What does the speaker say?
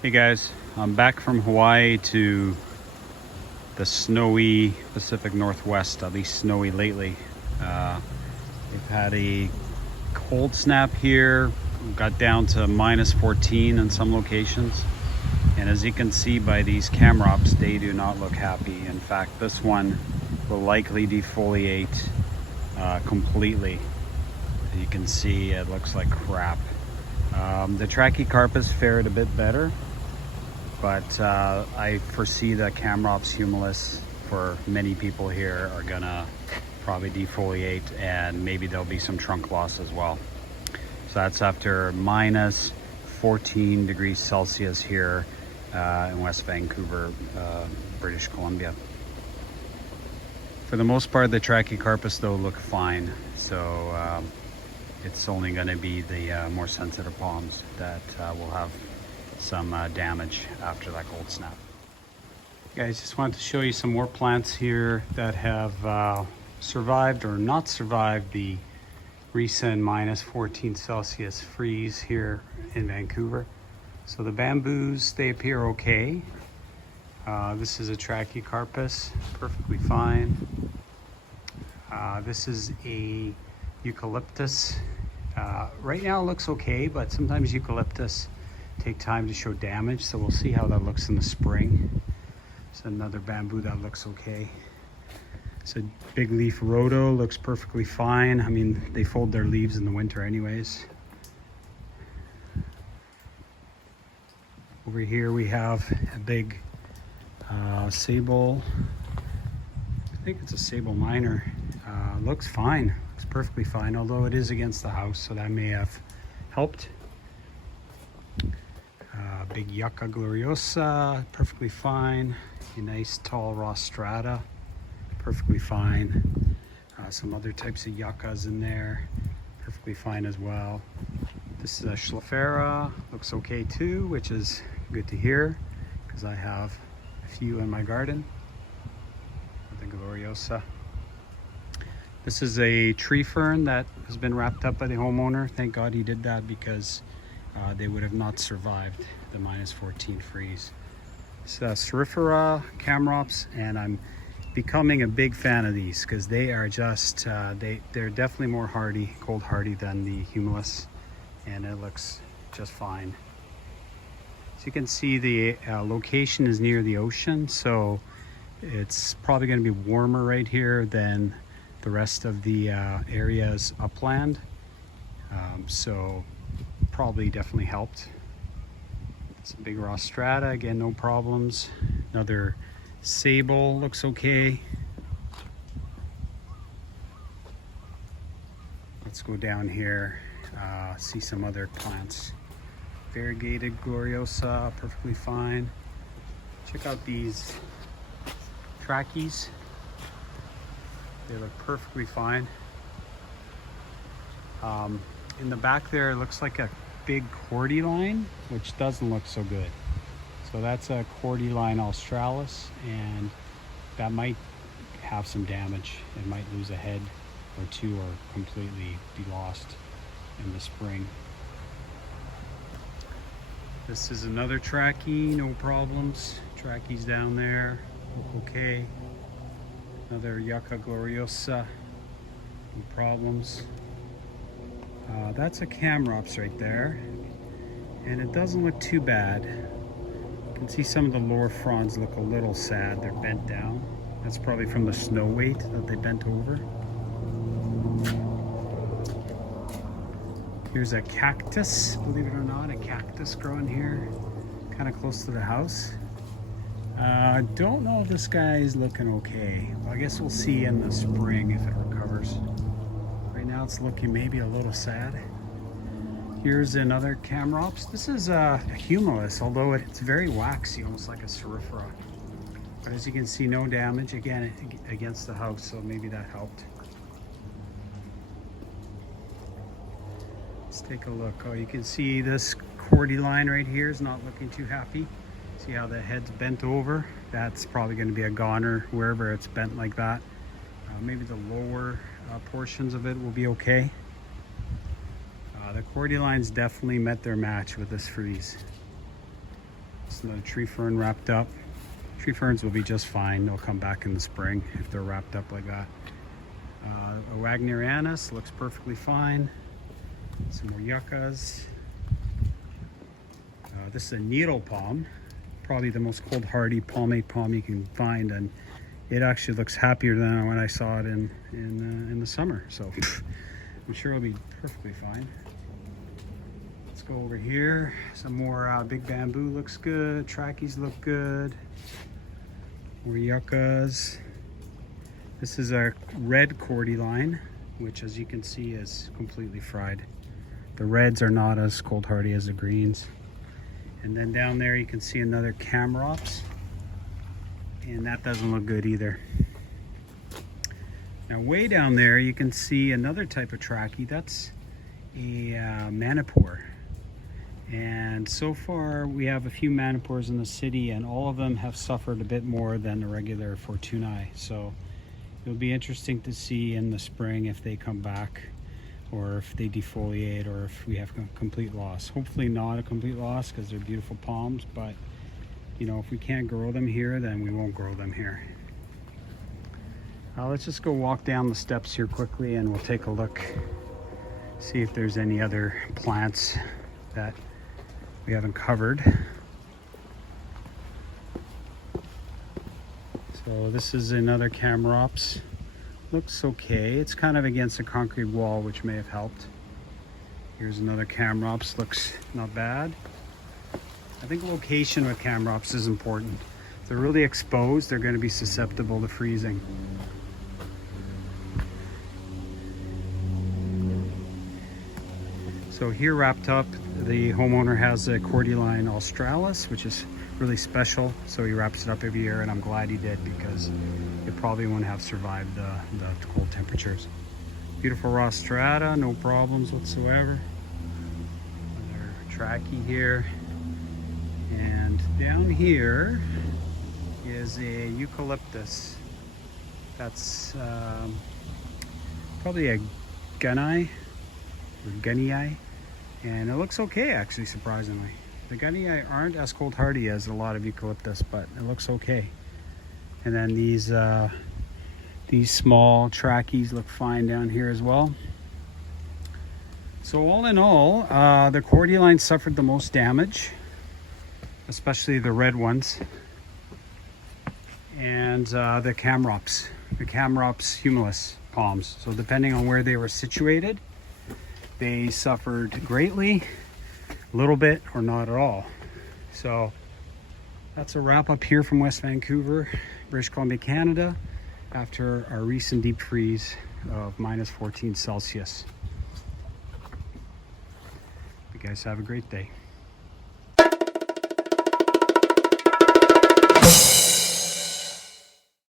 Hey guys, I'm back from Hawaii to the snowy Pacific Northwest, at least snowy lately. We've had a cold snap here, got down to minus 14 in some locations. And as you can see by these camera ops, they do not look happy. In fact, this one will likely defoliate completely. You can see it looks like crap. The Trachycarpus fared a bit better, but I foresee the camera ops humulus for many people here are gonna probably defoliate, and maybe there'll be some trunk loss as well. So that's after minus 14 degrees Celsius here in West Vancouver, British Columbia. For the most part, the Trachycarpus though look fine. So it's only going to be the more sensitive palms that will have some damage after that cold snap. Guys, just wanted to show you some more plants here that have survived or not survived the recent minus 14 Celsius freeze here in Vancouver. So the bamboos, they appear okay. This is a Trachycarpus, perfectly fine. This is a Eucalyptus. Right now it looks okay, but sometimes eucalyptus take time to show damage, so we'll see how that looks in the spring. It's another bamboo that looks okay. It's a big leaf rhodo, looks perfectly fine. I mean, they fold their leaves in the winter anyways. Over here we have a big sable. I think it's a sable minor. Looks fine. Looks perfectly fine, although it is against the house, so that may have helped. Big Yucca gloriosa, perfectly fine. A nice tall rostrata, perfectly fine. Some other types of yuccas in there, perfectly fine as well. This is a Schlafera, looks okay too, which is good to hear because I have a few in my garden. The gloriosa. This is a tree fern that has been wrapped up by the homeowner. Thank God he did that, because they would have not survived the minus 14 freeze. It's Cerifera Camrops, and I'm becoming a big fan of these because they are just, they're definitely more hardy, cold hardy than the humulus, and it looks just fine. So you can see the location is near the ocean, so it's probably going to be warmer right here than the rest of the area's upland. So probably definitely helped. It's a big rostrata, again, no problems. Another sable looks okay. Let's go down here, see some other plants. Variegated gloriosa, perfectly fine. Check out these trackies. They look perfectly fine. In the back there, it looks like a big cordyline, which doesn't look so good. So that's a cordyline australis, and that might have some damage. It might lose a head or two, or completely be lost in the spring. This is another trachy, no problems. Trachy's down there, look okay. Another Yucca gloriosa, no problems. That's a Camrops right there, and it doesn't look too bad. You can see some of the lower fronds look a little sad, they're bent down. That's probably from the snow weight that they bent over. Here's a cactus, believe it or not, a cactus growing here, kind of close to the house. Don't know if this guy is looking okay. Well, I guess we'll see in the spring if it recovers. Right now it's looking maybe a little sad. Here's another Camrops. This is a humulus, although it's very waxy, almost like a Cerifera. But as you can see, no damage, again, against the house, so maybe that helped. Let's take a look. Oh, you can see this cordyline right here is not looking too happy. See how the head's bent over? That's probably going to be a goner wherever it's bent like that. Maybe the lower portions of it will be okay. The cordylines definitely met their match with this freeze. It's another tree fern wrapped up. Tree ferns will be just fine. They'll come back in the spring if they're wrapped up like that. Wagnerianus looks perfectly fine. Some more yuccas. This is a needle palm, probably the most cold hardy palmate palm you can find, and it actually looks happier than when I saw it in the summer. So I'm sure it'll be perfectly fine. Let's go over here. Some more big bamboo looks good. Trackies look good. More yuccas. This is a red cordyline, which as you can see is completely fried. The reds are not as cold hardy as the greens. And then down there you can see another Camrops, and that doesn't look good either. Now way down there you can see another type of trachea. That's a Manipur. And so far we have a few Manipurs in the city, and all of them have suffered a bit more than the regular Fortunae. So it'll be interesting to see in the spring if they come back, or if they defoliate, or if we have a complete loss. Hopefully not a complete loss, because they're beautiful palms, but you know, if we can't grow them here, then we won't grow them here. Let's just go walk down the steps here quickly and we'll take a look, see if there's any other plants that we haven't covered. So this is another Camrops. Looks okay. It's kind of against a concrete wall, which may have helped. Here's another Camrops. Looks not bad. I think location with Camrops is important. If they're really exposed, they're going to be susceptible to freezing. So here wrapped up, the homeowner has a Cordyline australis, which is really special. So he wraps it up every year, and I'm glad he did, because it probably wouldn't have survived the cold temperatures. Beautiful raw strata, no problems whatsoever. Another trachea here. And down here is a Eucalyptus. That's probably a Gunnii or Gunnii. And it looks okay, actually, surprisingly. The Gunnii aren't as cold hardy as a lot of Eucalyptus, but it looks okay. And then these small trachees look fine down here as well. So all in all, the Cordyline suffered the most damage, especially the red ones, and the Camrops humilis palms. So depending on where they were situated, they suffered greatly, a little bit, or not at all. So that's a wrap up here from West Vancouver, British Columbia, Canada, after our recent deep freeze of -14 Celsius. You guys have a great day.